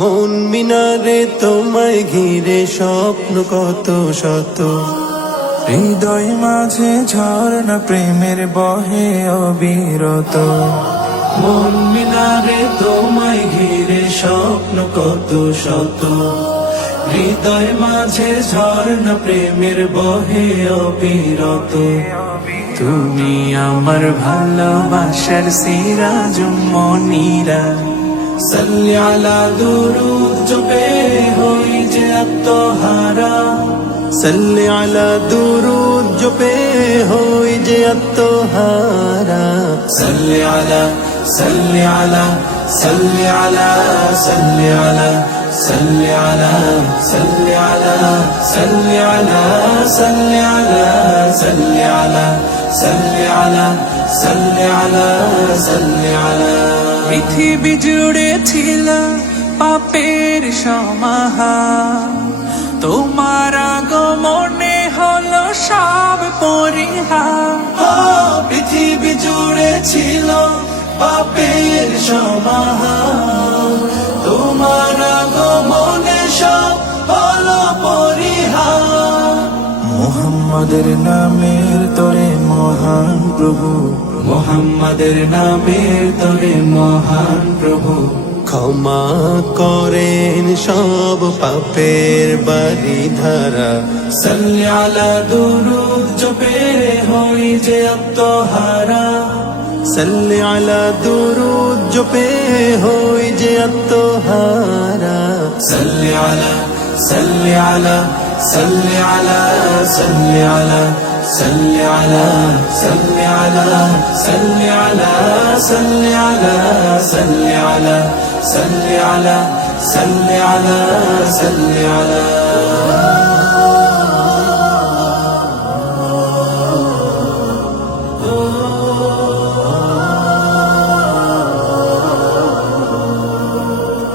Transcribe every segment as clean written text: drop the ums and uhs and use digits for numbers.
মন মিনারে তোমায় ঘিরে স্বপ্ন কত শত, হৃদয় মাঝে ঝর্ণা প্রেমের বহে অবিরত। মন মিনারে তোমায় ঘিরে স্বপ্ন কত শত, হৃদয় মাঝে ঝর্ণা প্রেমের বহে অবিরত। তুমি আমার ভালোবাসার সিরাজ মনিরা, সাল্লি আলা দুরুদ জপে হই যে আত্মহারা, সাল্লি আলা দুরুদ জপে হই যে আত্মহারা। সাল্লি আলা সাল্লি আলা সাল্লি আলা সাল্লি আলা সাল্লি আলা সাল্লি আলা সাল্লি আলা সাল্লি আলা সাল্লি আলা সাল্লি আলা সাল্লি আলা সাল্লি আলা। পৃথিবী জুড়ে ছিল পাপের সমাহার, তোমার আগমনে হলো সব পরিহার। পৃথিবী জুড়ে ছিল পাপের সমাহার, তোমার আগমনে সব হলো পরিহার। মুহাম্মাদের নামের তরে মহান প্রভু, মুহাম্মাদের নামের তরে মহান প্রভু, ক্ষমা করেন সব পাপের বারিধারা। সাল্লি আলা দুরুদ জপে হই যে আত্মহারা, সাল্লি আলা দুরুদ জপে হই যে আত্মহারা। সাল্লি আলা সাল্লি আলা সাল্লি আলা সাল্লি আলা সাল্লি আলা সাল্লি আলা সাল্লি আলা সাল্লি আলা সাল্লি আলা সাল্লি আলা সাল্লি আলা সাল্লি আলা।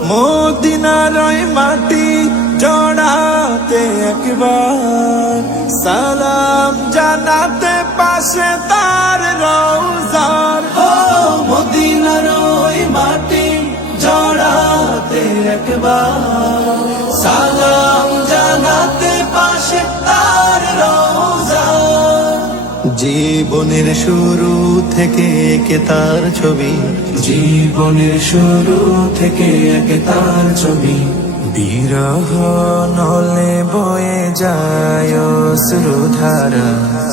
মদিনার মাটি জড়াতে একবার, সালাম জানাতে পাশে তার রওজার। মদিনার ওই মাটি জড়াতে একবার, সালাম জানাতে পাশে তার রওজার। জীবনের শুরু থেকে একে তার ছবি, জীবনের শুরু থেকে একে তার ছবি। বিরহ নলে বয়ে যায় অশ্রুধারা,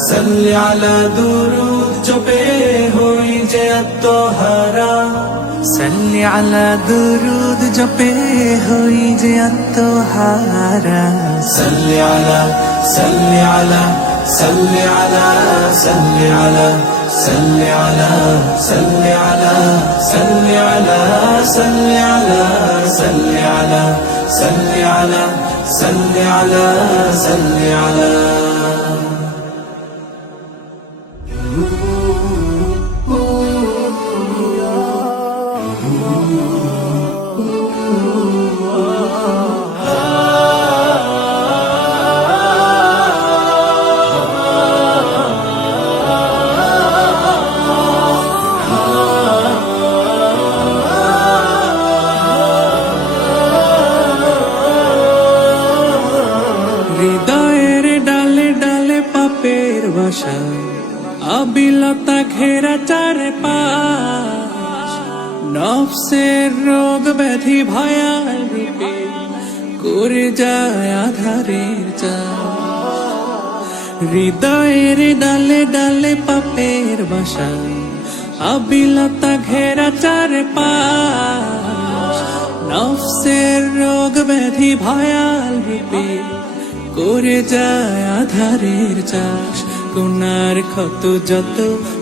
সাল্লি আলা দুরুদ জপে হই যে আত্মহারা, সাল্লি আলা দুরুদ জপে হই যে আত্মহারা। সাল্লি আলা সাল্লি আলা সাল্লি আলা সাল্লি আলা সাল্লি আলা সাল্লি আলা সাল্লি আলা সাল্লি আলা সাল্লি আলা সাল্লি আলা সাল্লি আলা সাল্লি আলা। হৃদয়ের ডালে ডালে পাপের বাসা, আবিলতা ঘেরা চারপাশ। নফসের রোগ ব্যাধি ভয়াল রূপে করে যায় আধারের চাষ। হৃদয়ের ডালে ডালে পাপের বাসা, আবিলতা ঘেরা চারপাশ। নফসের রোগ ব্যাধি ভয়াল রূপে করে যায় আধারের চাষ। গুনার ক্ষত যত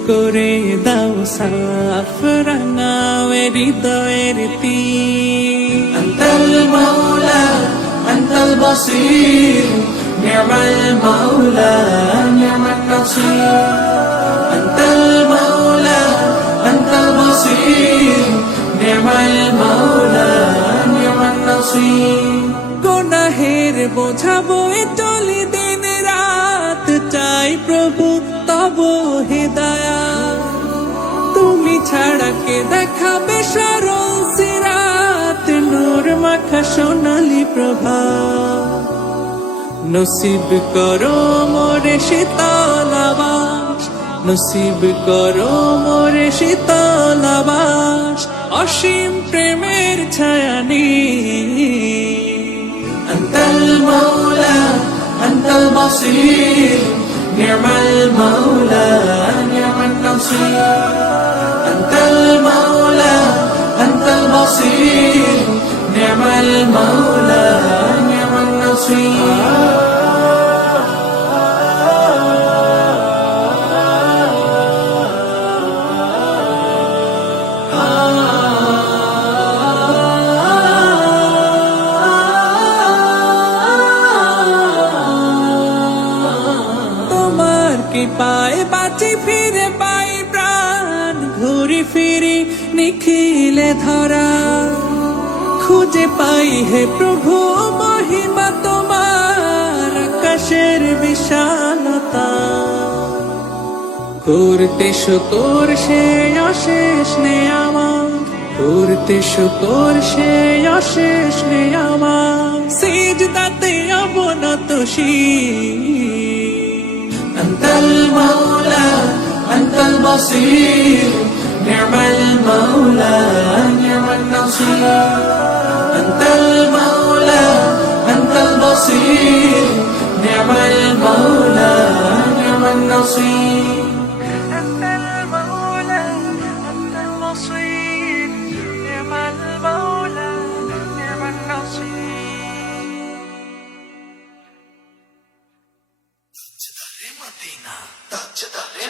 করে দাও সাফ, রাঙাওয়ে হৃদয়ের তীর। আনতাল মাওলা আনতাল বাসীর نعم المولى نعم النصير أنت المولى أنت البصير نعم المولى نعم النصير গুনাহের বোঝা বয়ে চলি দিন রাত চাই প্রভু তব হিদায়াত তুমি ছাড়া কে দেখাবে সরল সিরাত নূর মাখা সোনালি প্রভা নসিব করো মোরে শীতল আবাস নসিব করো মোরে শীতল আবাস অসীম প্রেমের ছায়ানি أنت المولى أنت البصير نعم المولى نعم النصير أنت المولى أنت البصير نعم المولى نعم النصير পায় বাঁচি ফিরে পাই প্রাণ ঘুরি ফিরি নিখিলে ধরা খুঁজে পাই হে প্রভু মহিমা তোমার আকাশের বিশালতা করতে শুকর সে অশেষ নে আমার করতে শুকর সে অশেষ নে আমার সিজদাতে অবনত শীর أنت المولى أنت البصير نعم المولى نعم النصير أنت المولى أنت البصير نعم المولى نعم النصير أنت المولى أنت البصير نعم المولى نعم النصير Medina, Tajdare